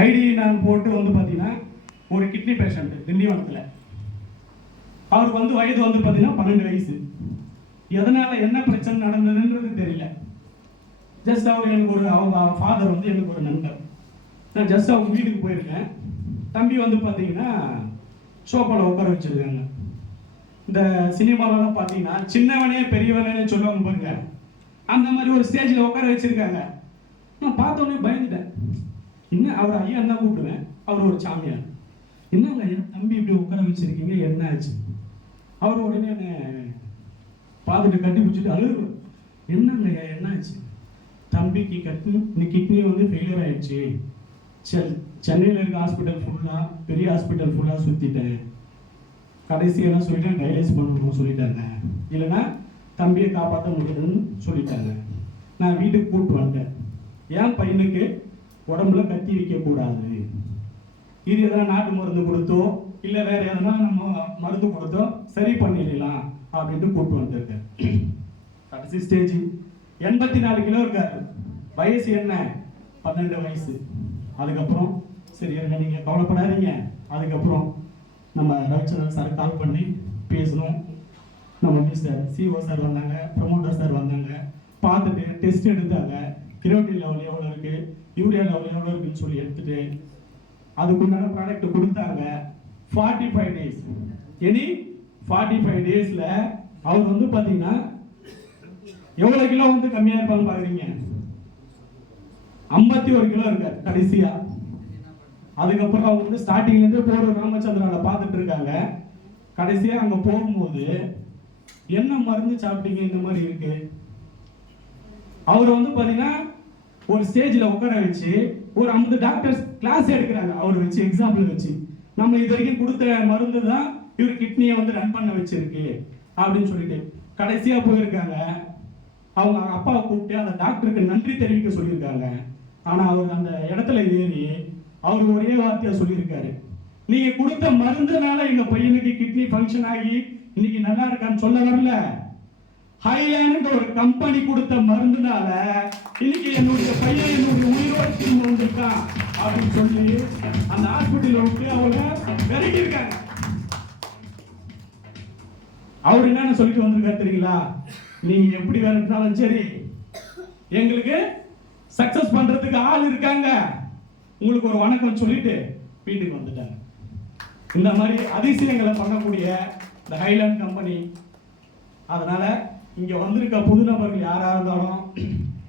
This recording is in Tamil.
ஐடி நான் போட்டு வந்து பார்த்தீங்கன்னா ஒரு கிட்னி பேஷண்ட் திண்டிவனத்தில், அவருக்கு வந்து வயது வந்து பார்த்தீங்கன்னா 12 வயசு. எதனால் என்ன பிரச்சனை நடந்ததுன்றது தெரியல. ஜஸ்ட் அவர் எனக்கு அவங்க ஃபாதர் வந்து எனக்கு ஒரு நண்பர். நான் ஜஸ்ட் அவங்க வீட்டுக்கு போயிருக்கேன். தம்பி வந்து பார்த்தீங்கன்னா சோஃபாவில் உட்கார வச்சுருக்காங்க. இந்த சினிமாலலாம் பார்த்தீங்கன்னா சின்னவனே பெரியவனே சொல்லுவாங்க பாருங்க, அந்த மாதிரி ஒரு ஸ்டேஜில் உட்கார வச்சுருக்காங்க. நான் பார்த்தோன்னே பயந்துட்டேன். என்ன அவர் ஐயா தான் கூப்பிடுவேன், அவர் ஒரு சாமியார். என்னங்க ஐயா தம்பி இப்படி உட்கார வச்சுருக்கீங்க, என்ன ஆச்சு? அவர் உடனே என்னை பார்த்துட்டு கட்டி பிடிச்சிட்டு அழுகு. என்னங்க ஐயா என்ன ஆச்சு? தம்பிக்கு கிட்னி வந்து ஃபெயிலியர் ஆயிடுச்சு. சென்னையில் இருக்க ஹாஸ்பிட்டல் ஃபுல்லாக, பெரிய ஹாஸ்பிட்டல் ஃபுல்லாக சுற்றிட்டேன். கடைசியெல்லாம் சொல்லிட்டேன், டயலைஸ் பண்ணணும்னு சொல்லிட்டாங்க, இல்லைன்னா தம்பியை காப்பாற்ற முடியாதுன்னு சொல்லிட்டாங்க. நான் வீட்டுக்கு கூப்பிட்டு வந்துட்டேன். என் பையனுக்கு உடம்புல கத்தி வைக்கக்கூடாது, இது எதனா நாட்டு மருந்து கொடுத்தோ இல்லை வேற எதனா நம்ம மருந்து கொடுத்தோ சரி பண்ணிடலாம் அப்படின்ட்டு கூப்பிட்டு வந்துருக்கேன். கடைசி ஸ்டேஜ் 84 கிலோ இருக்காரு. வயசு என்ன? 12 வயசு. அதுக்கப்புறம் சரி நீங்கள் கவலைப்படாதீங்க. அதுக்கப்புறம் நம்ம ரவிச்சந்திரன் சார் கால் பண்ணி பேசணும். நம்ம மிஸ்டர் சிஓ சார் வந்தாங்க, ப்ரமோட்டர் சார் வந்தாங்க, பார்த்துட்டு டெஸ்ட் எடுத்தாங்க. கிரோட்டின் லெவல் எவ்வளோ இருக்குது, யூரியா லெவல் எவ்வளோ இருக்குன்னு சொல்லி எடுத்துட்டு அதுக்குண்டான ப்ராடக்ட் கொடுத்தாங்க. 45 டேஸ், எனி 45 டேஸில் அவர் வந்து பார்த்தீங்கன்னா எவ்வளோ கிலோ வந்து கம்மியாக இருப்பாங்க பார்க்குறீங்க? 51 கிலோ இருக்கார் கடைசியா. அதுக்கப்புறம் அவங்க வந்து ஸ்டார்டிங்லேருந்து போகிற ராமச்சந்திராவில் பார்த்துட்டு இருக்காங்க. கடைசியாக அங்கே போகும்போது என்ன மருந்து சாப்பிட்டீங்க இந்த மாதிரி இருக்கு? அவர் வந்து பார்த்தீங்கன்னா ஒரு ஸ்டேஜில் உட்கார வச்சு ஒரு 50 டாக்டர்ஸ் கிளாஸ் எடுக்கிறாங்க. அவர் வச்சு எக்ஸாம்பிள் வச்சு, நம்ம இது வரைக்கும் கொடுத்த மருந்து தான் இவர் கிட்னியை வந்து ரன் பண்ண வச்சிருக்கு அப்படின்னு சொல்லிட்டு கடைசியாக போயிருக்காங்க. அவங்க அப்பாவை கூப்பிட்டு அந்த டாக்டருக்கு நன்றி தெரிவிக்க சொல்லியிருக்காங்க. ஆனால் அவர் அந்த இடத்துல ஏறி அவர் ஒரே வார்த்தையாக சொல்லியிருக்காரு, நீங்கள் கொடுத்த மருந்துனால எங்கள் பையனுக்கு கிட்னி ஃபங்க்ஷன் ஆகி இன்னைக்கு நல்லா இருக்கான்னு சொல்ல வரல, ஹைலேண்ட் ஒரு கம்பெனி கொடுத்த மருந்துனால இன்னைக்கு என்னுடைய பையன் என்னுடைய உயிரோடு திரும்ப வந்திருக்கான் அப்படின்னு சொல்லி அந்த ஹாஸ்பிட்டலில் விட்டு அவங்க விரட்டி இருக்காங்க. அவர் என்னன்னு சொல்லிட்டு வந்திருக்காரு தெரியுங்களா? நீங்க எப்படி விரட்டினாலும் சரி, எங்களுக்கு சக்சஸ் பண்றதுக்கு ஆள் இருக்காங்க, உங்களுக்கு ஒரு வணக்கம் சொல்லிட்டு வீட்டுக்கு வந்துட்டாங்க. இந்த மாதிரி அதிசயங்களை பண்ணக்கூடிய இந்த ஹைலேண்ட் கம்பெனி. அதனால இங்க வந்திருக்க புது நபர்கள் யாரா இருந்தாலும்